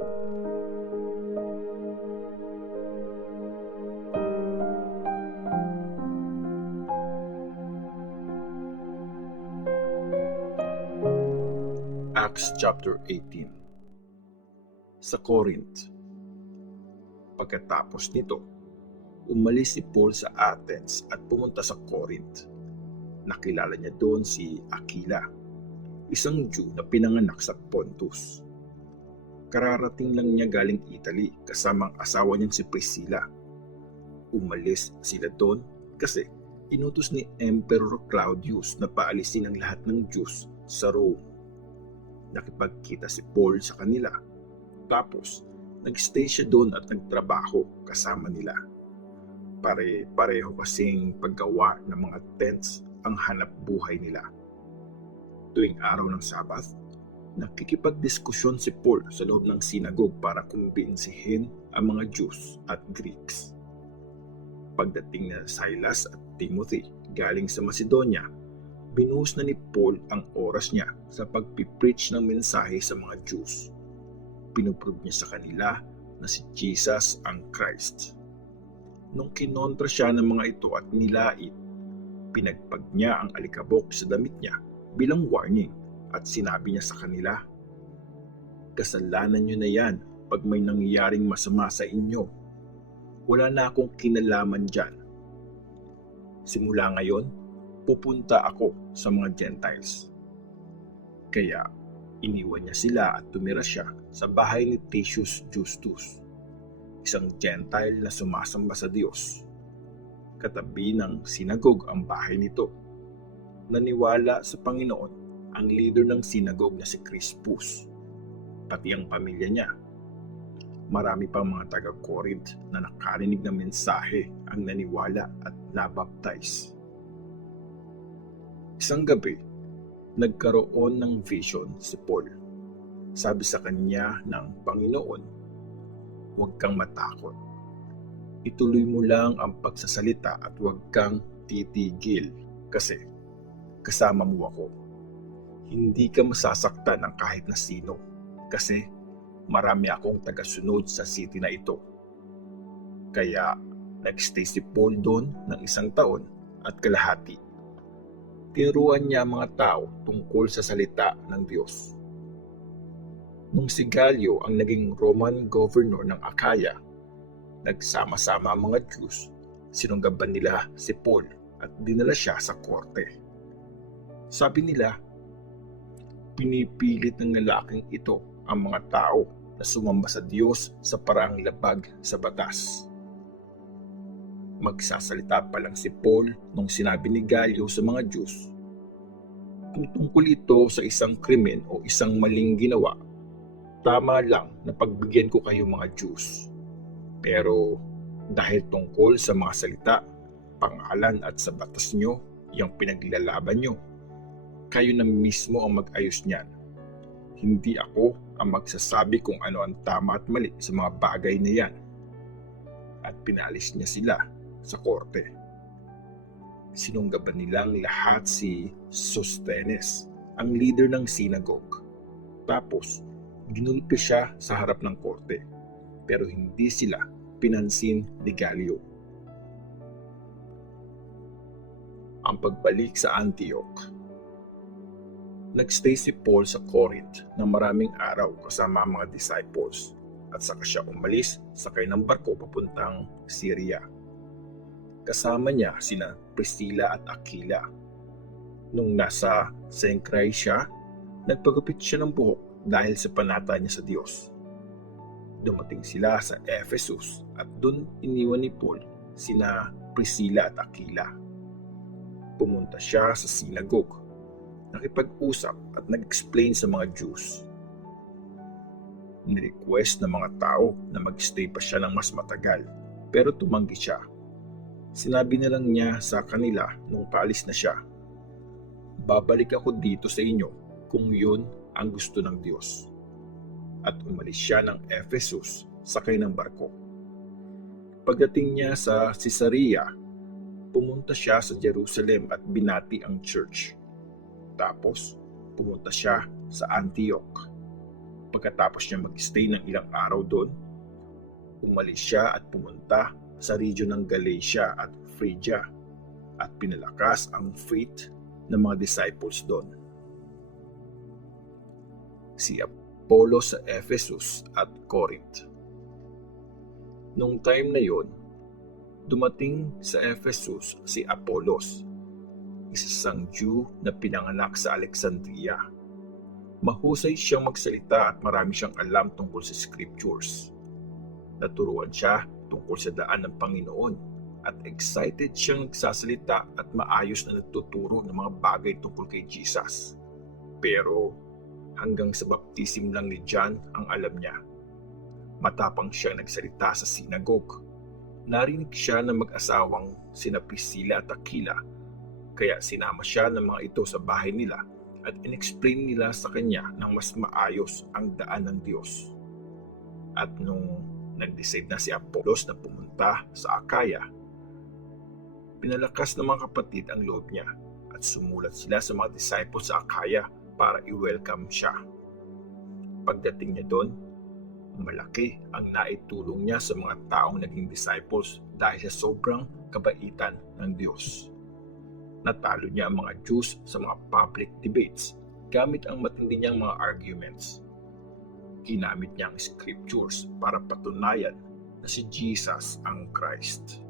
Acts chapter 18. Sa Corinth. Pagkatapos nito, umalis si Paul sa Athens at pumunta sa Corinth. Nakilala niya doon si Aquila, isang Jew na pinanganak sa Pontus. Kararating lang niya galing Italy kasamang asawa niyang si Priscilla. Umalis sila doon kasi inutos ni Emperor Claudius na paalisin ang lahat ng Jews sa Rome. Nakipagkita si Paul sa kanila. Tapos, nagstay siya doon at nagtrabaho kasama nila. Pare-pareho kasing paggawa ng mga tents ang hanap buhay nila. Tuwing araw ng Sabath, nakikipagdiskusyon si Paul sa loob ng sinagog para kumbinsihin ang mga Jews at Greeks. Pagdating na Silas at Timothy galing sa Macedonia, binuhos na ni Paul ang oras niya sa pagpipreach ng mensahe sa mga Jews. Pinuprove niya sa kanila na si Jesus ang Christ. Nung kinontra siya ng mga ito at nilait, pinagpag niya ang alikabok sa damit niya bilang warning at sinabi niya sa kanila, "Kasalanan niyo na yan pag may nangyayaring masama sa inyo. Wala na akong kinalaman dyan. Simula ngayon, pupunta ako sa mga Gentiles." Kaya iniwan niya sila at tumira siya sa bahay ni Titius Justus, isang Gentile na sumasamba sa Diyos. Katabi ng sinagog ang bahay nito. Naniwala sa Panginoon ang leader ng sinagog na si Crispus, pati ang pamilya niya. Marami pang mga taga-Corinth na nakarinig ng mensahe ang naniwala at nabaptize. Isang gabi, nagkaroon ng vision si Paul. Sabi sa kanya ng Panginoon, "Huwag kang matakot. Ituloy mo lang ang pagsasalita at huwag kang titigil kasi kasama mo ako. Hindi ka masasaktan ng kahit na sino kasi marami akong tagasunod sa city na ito." Kaya nagstay si Paul doon ng 1 taon at kalahati. Tinuruan niya ang mga tao tungkol sa salita ng Diyos. Nung si Gallio ang naging Roman governor ng Achaia, nagsama-sama ang mga Jews, sinunggaban nila si Paul at dinala siya sa korte. Sabi nila, pinipilit ng lalaking ito ang mga tao na sumamba sa Diyos sa paraang labag sa batas. Magsasalita pa lang si Paul nung sinabi ni Gallio sa mga Jews, "Kung tungkol ito sa isang krimen o isang maling ginawa, tama lang na pagbigyan ko kayo mga Jews. Pero dahil tungkol sa mga salita, pangalan at sa batas nyo, yung pinaglalaban nyo, kayo na mismo ang mag-ayos niyan. Hindi ako ang magsasabi kung ano ang tama at mali sa mga bagay na yan." At pinalis niya sila sa korte. Sinunggaban nilang lahat si Sosthenes, ang leader ng sinagog. Tapos, ginulpi siya sa harap ng korte, pero hindi sila pinansin ni Gallio. Ang pagbalik sa Antioch. Nagstay si Paul sa Corinth na maraming araw kasama ang mga disciples at saka siya umalis sakay ng barko papuntang Syria. Kasama niya sina Priscilla at Aquila. Nung nasa Cenchreae siya, nagpagupit siya ng buhok dahil sa panata niya sa Diyos. Dumating sila sa Ephesus at doon iniwan ni Paul sina Priscilla at Aquila. Pumunta siya sa sinagog, nakipag-usap at nag-explain sa mga Jews. Nirequest ng mga tao na mag-stay pa siya ng mas matagal, pero tumanggi siya. Sinabi na lang niya sa kanila nung paalis na siya, "Babalik ako dito sa inyo kung yun ang gusto ng Diyos." At umalis siya ng Ephesus sakay ng barko. Pagdating niya sa Caesarea, pumunta siya sa Jerusalem at binati ang church. Tapos, pumunta siya sa Antioch. Pagkatapos niya mag-stay ng ilang araw doon, umalis siya at pumunta sa region ng Galatia at Phrygia at pinalakas ang faith ng mga disciples doon. Si Apollos sa Ephesus at Corinth. Noong time na yon, dumating sa Ephesus si Apollos, isang Jew na pinanganak sa Alexandria. Mahusay siyang magsalita at marami siyang alam tungkol sa scriptures. Naturuan siya tungkol sa daan ng Panginoon at excited siyang nagsasalita at maayos na nagtuturo ng mga bagay tungkol kay Jesus. Pero hanggang sa baptism lang ni John ang alam niya. Matapang siyang nagsalita sa sinagogue. Narinig siya ng mag-asawang sina Priscilla at Aquila, kaya sinama siya ng mga ito sa bahay nila at inexplain nila sa kanya ng mas maayos ang daan ng Diyos. At nung nag-decide na si Apollos na pumunta sa Akaya, pinalakas ng mga kapatid ang loob niya at sumulat sila sa mga disciples sa Akaya para i-welcome siya. Pagdating niya doon, malaki ang naitulong niya sa mga taong naging disciples dahil sa sobrang kabaitan ng Diyos. Natalo niya ang mga Jews sa mga public debates gamit ang matindi niyang mga arguments. Ginamit niya ang scriptures para patunayan na si Jesus ang Christ.